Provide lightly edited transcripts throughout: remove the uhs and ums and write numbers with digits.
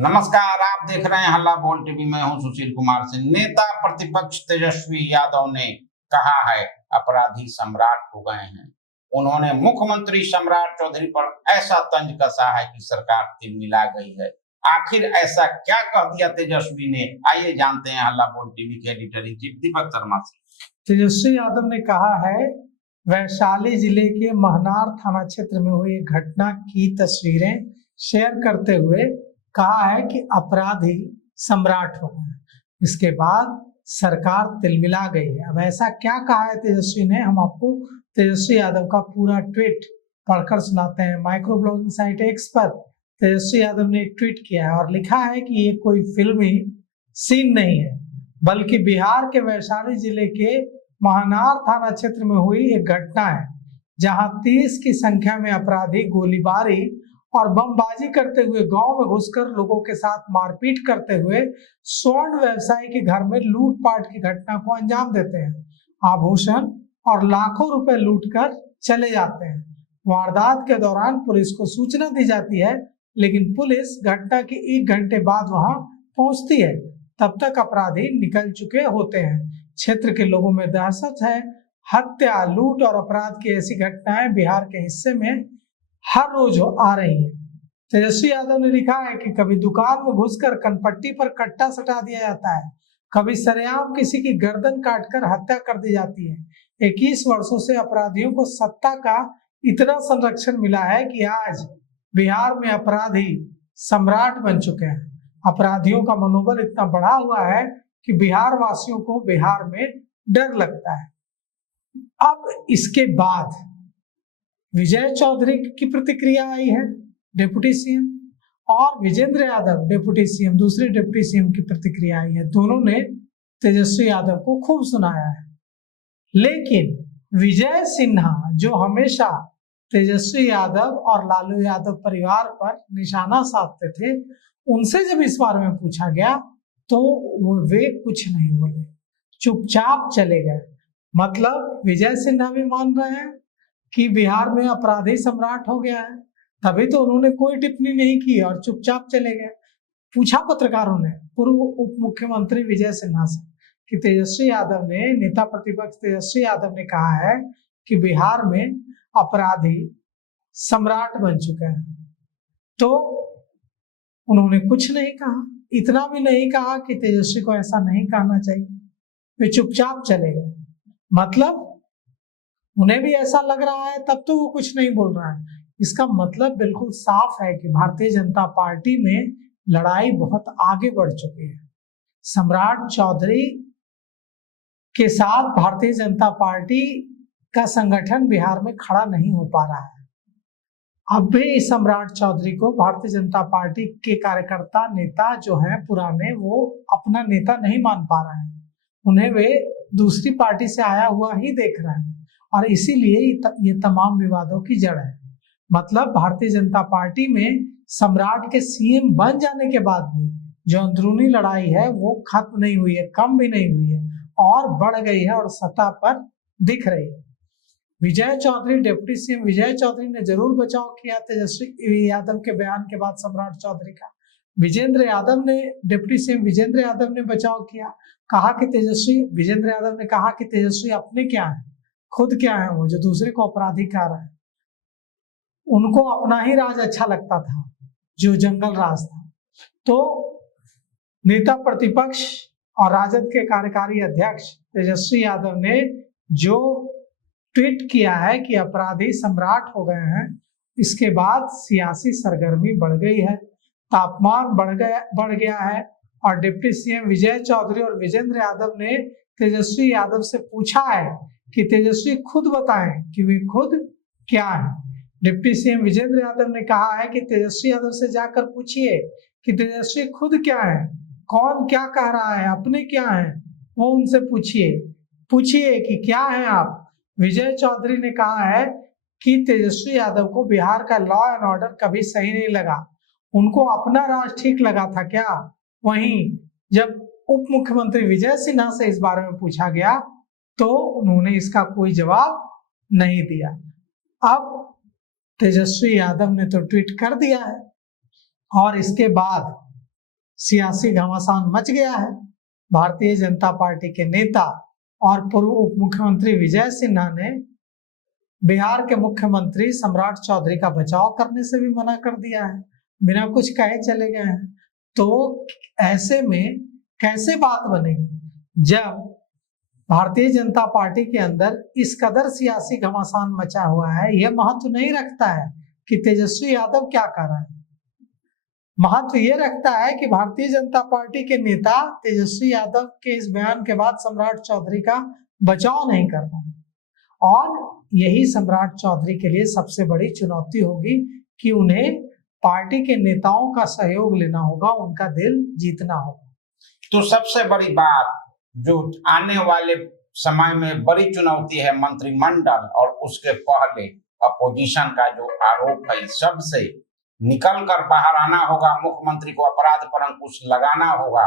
नमस्कार, आप देख रहे हैं हल्ला बोल टीवी। मैं हूं सुशील कुमार सिंह। नेता प्रतिपक्ष तेजस्वी यादव ने कहा है अपराधी सम्राट हो गए हैं। उन्होंने मुख्यमंत्री सम्राट चौधरी पर ऐसा तंज कसा है कि सरकार तिलमिला गई है। आखिर ऐसा क्या कह दिया तेजस्वी ने, आइए जानते हैं हल्ला बोल टीवी के editor in chief Deepak Sharma से। तेजस्वी यादव ने कहा है वैशाली जिले के महनार थाना क्षेत्र में हुई घटना की तस्वीरें शेयर करते हुए कहा है कि अपराधी सम्राट हो गए। इसके बाद सरकार तिलमिला गई है। अब ऐसा क्या कहा है तेजस्वी ने, हम आपको तेजस्वी यादव का पूरा ट्वीट पढ़कर सुनाते हैं। माइक्रो ब्लॉगिंग साइट एक्स पर तेजस्वी यादव ने एक ट्वीट किया है और लिखा है कि ये कोई फिल्मी सीन नहीं है, बल्कि बिहार के वैशाली जिले के महनार थाना क्षेत्र में हुई एक घटना है, जहां 30 की संख्या में अपराधी गोलीबारी और बमबाजी करते हुए गांव में घुसकर लोगों के साथ मारपीट करते हुए स्वर्ण व्यवसायी के घर में लूटपाट की घटना को अंजाम देते हैं। आभूषण और लाखों रुपए लूटकर चले जाते हैं। वारदात के दौरान पुलिस को सूचना दी जाती है, लेकिन पुलिस घटना के 1 घंटे बाद वहां पहुंचती है। तब तक अपराधी निकल चुके होते हैं। क्षेत्र के लोगों में दहशत है। हत्या, लूट और अपराध की ऐसी घटनाएं बिहार के हिस्से में हर रोज आ रही है। तेजस्वी यादव ने लिखा है कि कभी दुकान में घुसकर कनपट्टी पर कट्टा सटा दिया जाता है, कभी सरेआम किसी की गर्दन काटकर हत्या कर दी जाती है। 21 वर्षों से अपराधियों को सत्ता का इतना संरक्षण मिला है कि आज बिहार में अपराधी सम्राट बन चुके हैं। अपराधियों का मनोबल इतना बढ़ा हुआ है कि बिहार वासियों को बिहार में डर लगता है। अब इसके बाद विजय चौधरी की प्रतिक्रिया आई है, डिप्टी सीएम, और विजेंद्र यादव डिप्टी सीएम, दूसरे डिप्टी सीएम की प्रतिक्रिया आई है। दोनों ने तेजस्वी यादव को खूब सुनाया है, लेकिन विजय सिन्हा जो हमेशा तेजस्वी यादव और लालू यादव परिवार पर निशाना साधते थे, उनसे जब इस बारे में पूछा गया तो वे कुछ नहीं बोले, चुपचाप चले गए। मतलब विजय सिन्हा भी मान रहे हैं कि बिहार में अपराधी सम्राट हो गया है, तभी तो उन्होंने कोई टिप्पणी नहीं की और चुपचाप चले गए। पूछा पत्रकारों ने पूर्व उप मुख्यमंत्री विजय सिन्हा से कि तेजस्वी यादव ने, नेता प्रतिपक्ष तेजस्वी यादव ने कहा है कि बिहार में अपराधी सम्राट बन चुके हैं, तो उन्होंने कुछ नहीं कहा। इतना भी नहीं कहा कि तेजस्वी को ऐसा नहीं कहना चाहिए, वे चुपचाप चले गए। मतलब उन्हें भी ऐसा लग रहा है, तब तो वो कुछ नहीं बोल रहा है। इसका मतलब बिल्कुल साफ है कि भारतीय जनता पार्टी में लड़ाई बहुत आगे बढ़ चुकी है। सम्राट चौधरी के साथ भारतीय जनता पार्टी का संगठन बिहार में खड़ा नहीं हो पा रहा है। अब भी सम्राट चौधरी को भारतीय जनता पार्टी के कार्यकर्ता, नेता जो हैं पुराने, वो अपना नेता नहीं मान पा रहे हैं। उन्हें वे दूसरी पार्टी से आया हुआ ही देख रहे हैं और इसीलिए ये तमाम विवादों की जड़ है। मतलब भारतीय जनता पार्टी में सम्राट के सीएम बन जाने के बाद भी जो अंदरूनी लड़ाई है वो खत्म नहीं हुई है, कम भी नहीं हुई है और बढ़ गई है और सतह पर दिख रही है। विजय चौधरी, डिप्टी सीएम विजय चौधरी ने जरूर बचाव किया तेजस्वी यादव के बयान के बाद सम्राट चौधरी का। विजेंद्र यादव ने, डिप्टी सीएम विजेंद्र यादव ने बचाव किया, कहा कि विजेंद्र यादव ने कहा कि तेजस्वी अपने क्या है, खुद क्या है, वो जो दूसरे को अपराधी कह रहा है। उनको अपना ही राज अच्छा लगता था, जो जंगल राज था। तो नेता प्रतिपक्ष और राजद के कार्यकारी अध्यक्ष तेजस्वी यादव ने जो ट्वीट किया है कि अपराधी सम्राट हो गए हैं, इसके बाद सियासी सरगर्मी बढ़ गई है, तापमान बढ़ गया है और डिप्टी सीएम विजय चौधरी और विजेंद्र यादव ने तेजस्वी यादव से पूछा है कि तेजस्वी खुद बताएं कि वे खुद क्या है। डिप्टी सीएम विजेंद्र यादव ने कहा है कि तेजस्वी यादव से जाकर पूछिए कि तेजस्वी खुद क्या है, कौन क्या कह रहा है, अपने क्या है, वो उनसे पूछिए कि क्या है आप। विजय चौधरी ने कहा है कि तेजस्वी यादव को बिहार का लॉ एंड ऑर्डर कभी सही नहीं लगा, उनको अपना राज ठीक लगा था क्या। वहीं जब उप मुख्यमंत्री विजय सिन्हा से इस बारे में पूछा गया तो उन्होंने इसका कोई जवाब नहीं दिया। अब तेजस्वी यादव ने तो ट्वीट कर दिया है और इसके बाद सियासी घमासान मच गया है। भारतीय जनता पार्टी के नेता और पूर्व उप मुख्यमंत्री विजय सिन्हा ने बिहार के मुख्यमंत्री सम्राट चौधरी का बचाव करने से भी मना कर दिया है, बिना कुछ कहे चले गए हैं। तो ऐसे में कैसे बात बनेगी जब भारतीय जनता पार्टी के अंदर इस कदर सियासी घमासान मचा हुआ है। यह महत्व नहीं रखता है कि तेजस्वी यादव क्या कर रहे हैं, महत्व यह रखता है कि भारतीय जनता पार्टी के नेता तेजस्वी यादव के इस बयान के बाद सम्राट चौधरी का बचाव नहीं कर रहे हैं। और यही सम्राट चौधरी के लिए सबसे बड़ी चुनौती होगी कि उन्हें पार्टी के नेताओं का सहयोग लेना होगा, उनका दिल जीतना होगा। तो सबसे बड़ी बात जो आने वाले समय में बड़ी चुनौती है मंत्रिमंडल और उसके पहले अपोजिशन का जो आरोप है, सबसे निकल कर बाहर आना होगा। मुख्यमंत्री को अपराध पर अंकुश लगाना होगा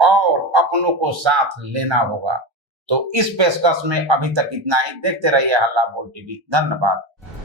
और अपनों को साथ लेना होगा। तो इस पेशकश में अभी तक इतना ही। देखते रहिए हल्ला बोल टीवी। धन्यवाद।